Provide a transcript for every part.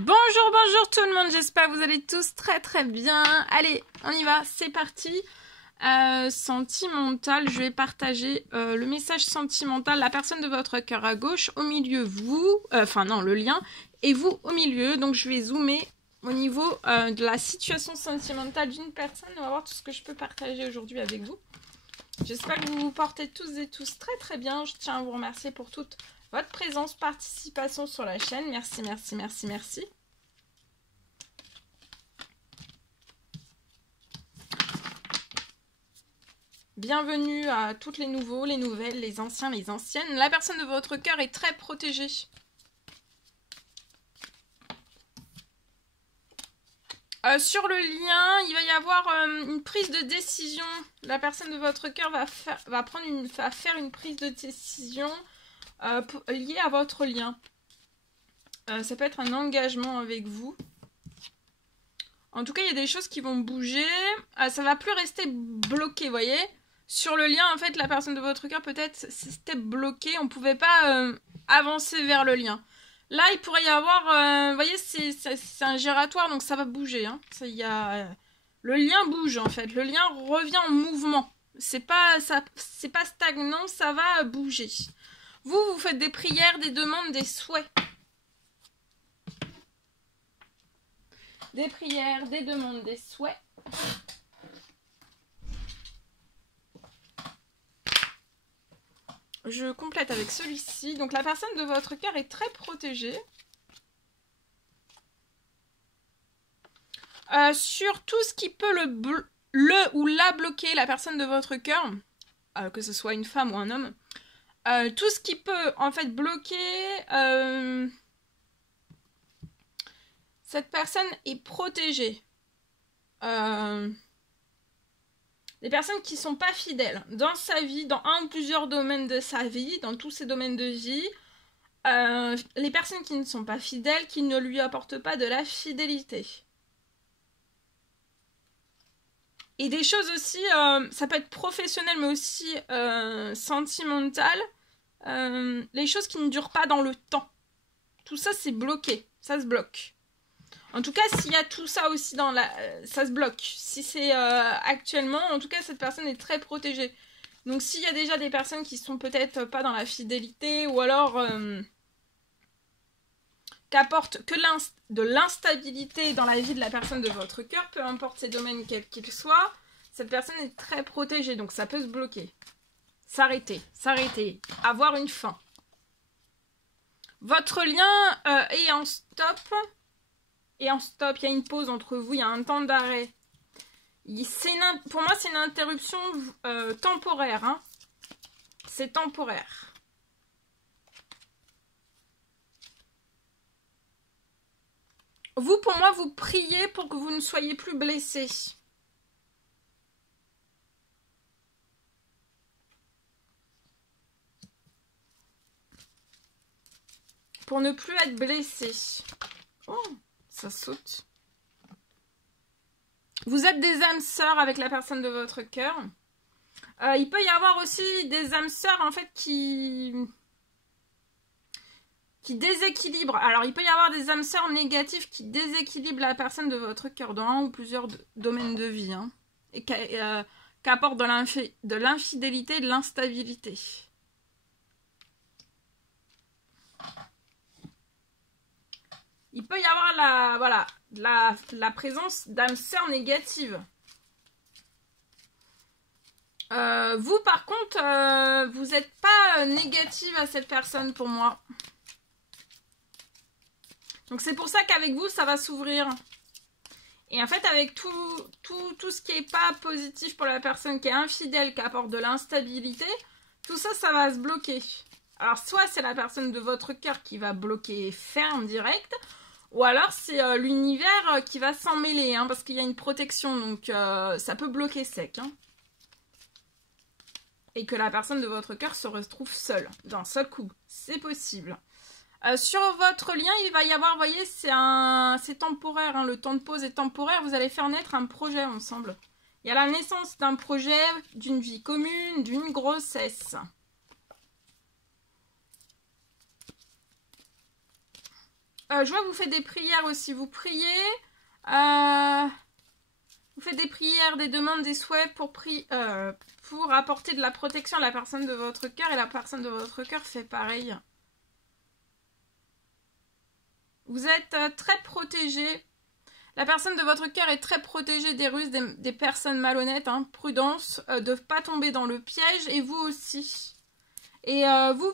Bonjour, bonjour tout le monde, j'espère que vous allez tous très bien. Allez, on y va, c'est parti. Sentimental, je vais partager le message sentimental, la personne de votre cœur à gauche, au milieu vous, le lien, et vous au milieu. Donc je vais zoomer au niveau de la situation sentimentale d'une personne. On va voir tout ce que je peux partager aujourd'hui avec vous. J'espère que vous vous portez tous et tous très bien. Je tiens à vous remercier pour toute votre présence, participation sur la chaîne. Merci. Bienvenue à toutes les nouveaux, les nouvelles, les anciens, les anciennes. La personne de votre cœur est très protégée. Sur le lien, il va y avoir une prise de décision. La personne de votre cœur va faire une prise de décision liée à votre lien. Ça peut être un engagement avec vous. En tout cas, il y a des choses qui vont bouger. Ça va plus rester bloqué, vous voyez. Sur le lien, en fait, la personne de votre cœur, peut-être, c'était bloqué. On ne pouvait pas avancer vers le lien. Là, il pourrait y avoir... vous voyez, c'est un giratoire, donc ça va bouger. Hein. Le lien bouge, en fait. Le lien revient en mouvement. C'est pas stagnant, ça va bouger. Vous faites des prières, des demandes, des souhaits. Des prières, des demandes, des souhaits. Je complète avec celui-ci. Donc la personne de votre cœur est très protégée. Sur tout ce qui peut le ou la bloquer, la personne de votre cœur, que ce soit une femme ou un homme, tout ce qui peut en fait bloquer, cette personne est protégée. Des personnes qui ne sont pas fidèles dans sa vie, dans un ou plusieurs domaines de sa vie, dans tous ses domaines de vie. Les personnes qui ne sont pas fidèles, qui ne lui apportent pas de la fidélité. Et des choses aussi, ça peut être professionnel, mais aussi sentimental. Les choses qui ne durent pas dans le temps. Tout ça, c'est bloqué. Ça se bloque. En tout cas, s'il y a tout ça aussi dans la... ça se bloque. Si c'est actuellement, en tout cas, cette personne est très protégée. Donc, s'il y a déjà des personnes qui sont peut-être pas dans la fidélité, ou alors qu'apportent que de l'instabilité dans la vie de la personne de votre cœur, peu importe ces domaines quels qu'ils soient, cette personne est très protégée. Donc, ça peut se bloquer. S'arrêter, avoir une fin. Votre lien est en stop... Et en stop, il y a une pause entre vous, il y a un temps d'arrêt. Pour moi, c'est une interruption temporaire. Hein. C'est temporaire. Vous, pour moi, vous priez pour que vous ne soyez plus blessés. Pour ne plus être blessé. Oh! Ça saute. Vous êtes des âmes sœurs avec la personne de votre cœur. Il peut y avoir aussi des âmes sœurs en fait qui déséquilibrent. Alors il peut y avoir des âmes sœurs négatives qui déséquilibrent la personne de votre cœur dans un ou plusieurs domaines de vie. Hein, et qui apportent de l'infidélité et de l'instabilité. Il peut y avoir la présence d'âmes sœurs négatives. Vous, par contre, vous n'êtes pas négative à cette personne pour moi. Donc, c'est pour ça qu'avec vous, ça va s'ouvrir. Et en fait, avec tout ce qui n'est pas positif pour la personne qui est infidèle, qui apporte de l'instabilité, tout ça, ça va se bloquer. Alors, soit c'est la personne de votre cœur qui va bloquer ferme, direct, ou alors c'est l'univers qui va s'en mêler, hein, parce qu'il y a une protection, donc ça peut bloquer sec. Hein. Et que la personne de votre cœur se retrouve seule, d'un seul coup. C'est possible. Sur votre lien, il va y avoir, vous voyez, c'est temporaire, hein, le temps de pause est temporaire, vous allez faire naître un projet ensemble. Il y a la naissance d'un projet, d'une vie commune, d'une grossesse. Je vois que vous faites des prières aussi. Vous priez. Vous faites des prières, des demandes, des souhaits pour apporter de la protection à la personne de votre cœur. Et la personne de votre cœur fait pareil. Vous êtes très protégé. La personne de votre cœur est très protégée des ruses, des personnes malhonnêtes. Hein. Prudence, de ne pas tomber dans le piège. Et vous aussi. Et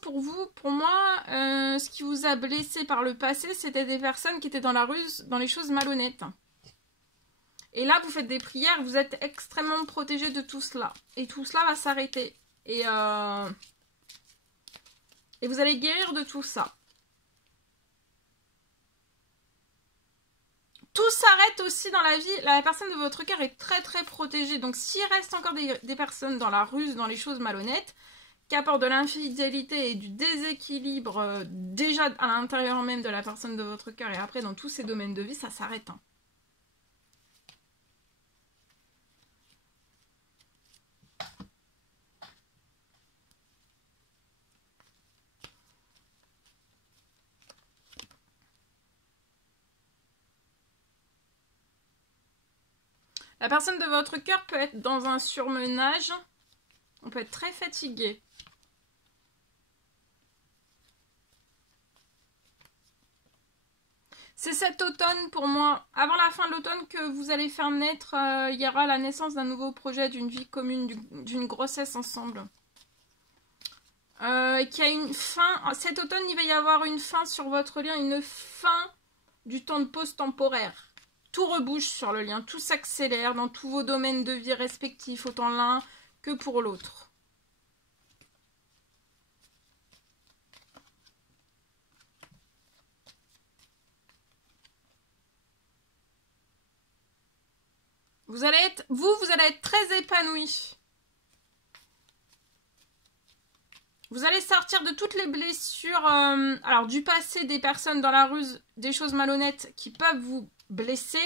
pour moi, ce qui vous a blessé par le passé, c'était des personnes qui étaient dans la ruse, dans les choses malhonnêtes. Et là, vous faites des prières, vous êtes extrêmement protégé de tout cela. Et tout cela va s'arrêter. Et vous allez guérir de tout ça. Tout s'arrête aussi dans la vie. La personne de votre cœur est très très protégée. Donc s'il reste encore des personnes dans la ruse, dans les choses malhonnêtes, qui apportent de l'infidélité et du déséquilibre déjà à l'intérieur même de la personne de votre cœur et après dans tous ces domaines de vie, ça s'arrête. Hein. La personne de votre cœur peut être dans un surmenage. On peut être très fatigué. C'est cet automne pour moi. Avant la fin de l'automne que vous allez faire naître, il y aura la naissance d'un nouveau projet, d'une vie commune, d'une grossesse ensemble. Qu'il y a une fin. Cet automne, il va y avoir une fin sur votre lien, une fin du temps de pause temporaire. Tout rebouche sur le lien, tout s'accélère dans tous vos domaines de vie respectifs, autant l'un que pour l'autre. Vous allez être très épanoui. Vous allez sortir de toutes les blessures, alors du passé, des personnes dans la ruse, des choses malhonnêtes qui peuvent vous blesser.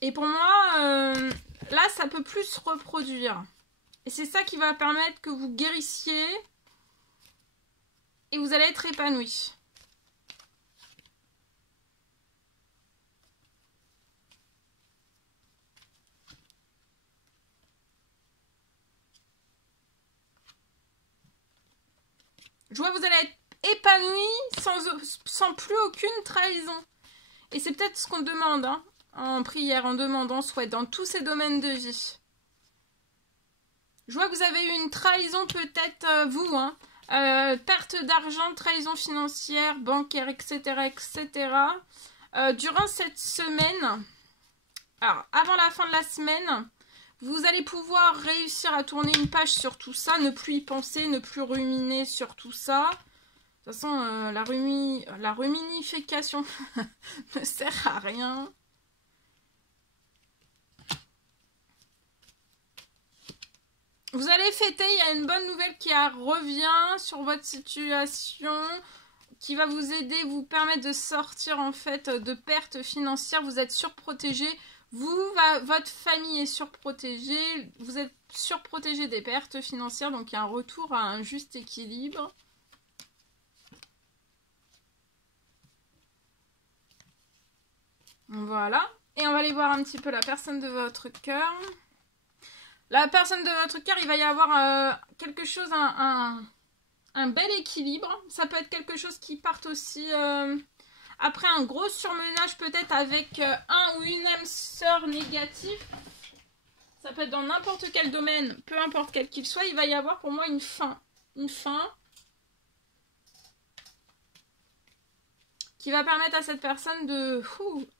Et pour moi, là, ça peut plus se reproduire. Et c'est ça qui va permettre que vous guérissiez et vous allez être épanoui. Je vois que vous allez être épanoui sans plus aucune trahison. Et c'est peut-être ce qu'on demande hein, en prière, en demandant, souhait, dans tous ces domaines de vie. Je vois que vous avez eu une trahison peut-être, vous, hein, perte d'argent, trahison financière, bancaire, etc. etc. Durant cette semaine, alors avant la fin de la semaine, vous allez pouvoir réussir à tourner une page sur tout ça, ne plus y penser, ne plus ruminer sur tout ça. De toute façon, la ruminification ne sert à rien. Vous allez fêter, il y a une bonne nouvelle qui revient sur votre situation, qui va vous aider, vous permettre de sortir en fait de pertes financières. Vous êtes surprotégé. Votre famille est surprotégée, vous êtes surprotégé des pertes financières, donc il y a un retour à un juste équilibre. Voilà, et on va aller voir un petit peu la personne de votre cœur. La personne de votre cœur, il va y avoir quelque chose, un bel équilibre. Ça peut être quelque chose qui parte aussi... après un gros surmenage peut-être avec un ou une âme sœur négative, ça peut être dans n'importe quel domaine, peu importe quel qu'il soit, il va y avoir pour moi une fin. Une fin qui va permettre à cette personne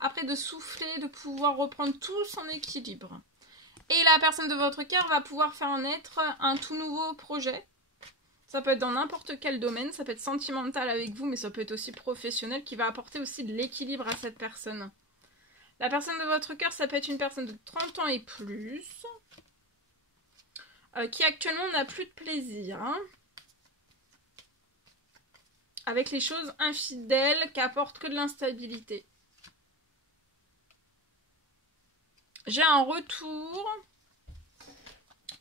après de souffler, de pouvoir reprendre tout son équilibre. Et la personne de votre cœur va pouvoir faire naître un tout nouveau projet. Ça peut être dans n'importe quel domaine, ça peut être sentimental avec vous, mais ça peut être aussi professionnel, qui va apporter aussi de l'équilibre à cette personne. La personne de votre cœur, ça peut être une personne de 30 ans et plus, qui actuellement n'a plus de plaisir, hein, avec les choses infidèles, qui apportent que de l'instabilité. J'ai un retour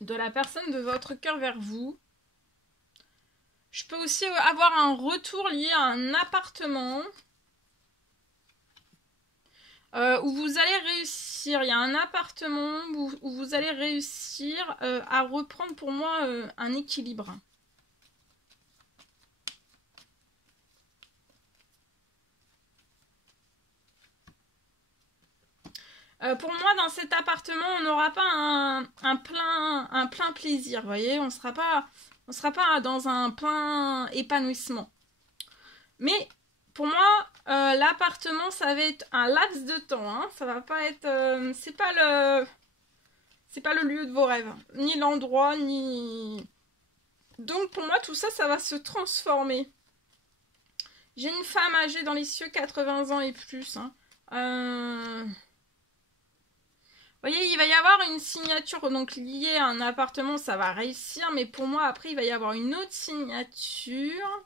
de la personne de votre cœur vers vous. Je peux aussi avoir un retour lié à un appartement où vous allez réussir. Il y a un appartement où vous allez réussir à reprendre pour moi un équilibre. Pour moi, dans cet appartement, on n'aura pas un plein plaisir, vous voyez, on sera pas dans un plein épanouissement. Mais pour moi, l'appartement, ça va être un laps de temps, hein. Ça va pas être, c'est pas le lieu de vos rêves, ni l'endroit, ni. Donc pour moi, tout ça, ça va se transformer. J'ai une femme âgée dans les cieux, 80 ans et plus, hein. Vous voyez, il va y avoir une signature donc liée à un appartement, ça va réussir, mais pour moi, après, il va y avoir une autre signature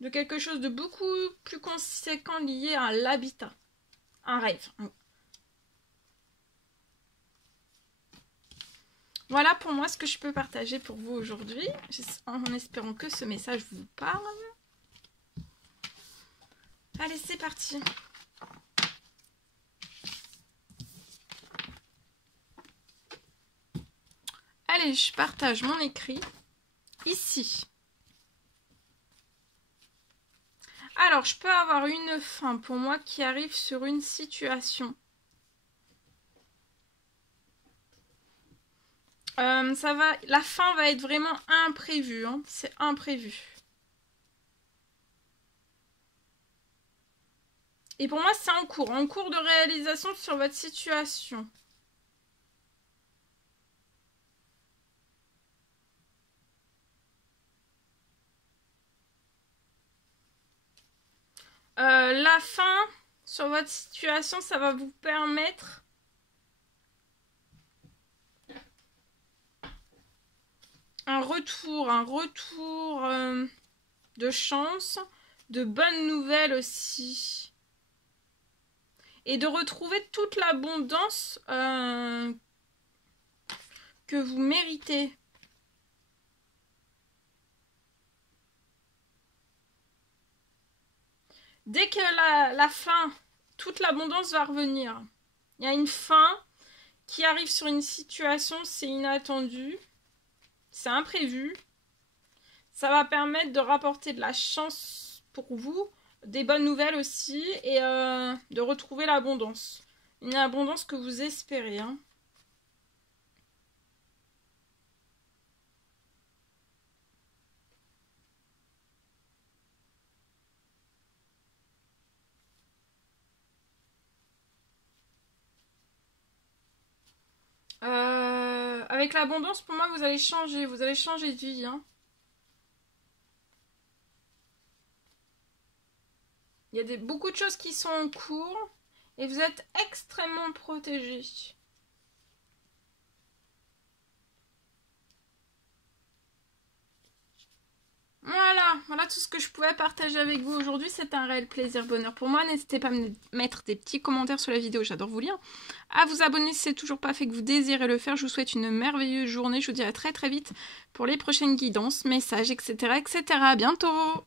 de quelque chose de beaucoup plus conséquent lié à l'habitat. Un rêve. Voilà pour moi ce que je peux partager pour vous aujourd'hui, en espérant que ce message vous parle. Allez, c'est parti. Allez, je partage mon écrit ici. Alors, je peux avoir une fin pour moi qui arrive sur une situation. La fin va être vraiment imprévue, hein. C'est imprévu. Et pour moi, c'est en cours de réalisation sur votre situation. La fin sur votre situation, ça va vous permettre un retour de chance, de bonnes nouvelles aussi. Et de retrouver toute l'abondance que vous méritez. Dès que la fin, toute l'abondance va revenir. Il y a une fin qui arrive sur une situation, c'est inattendu, c'est imprévu. Ça va permettre de rapporter de la chance pour vous, des bonnes nouvelles aussi, et de retrouver l'abondance. Une abondance que vous espérez, hein. Avec l'abondance, pour moi, vous allez changer de vie, hein. Il y a beaucoup de choses qui sont en cours et vous êtes extrêmement protégés. Voilà tout ce que je pouvais partager avec vous aujourd'hui. C'est un réel plaisir, bonheur pour moi. N'hésitez pas à me mettre des petits commentaires sur la vidéo, j'adore vous lire. À vous abonner si c'est toujours pas fait, que vous désirez le faire. Je vous souhaite une merveilleuse journée. Je vous dis à très très vite pour les prochaines guidances, messages, etc. etc. À bientôt!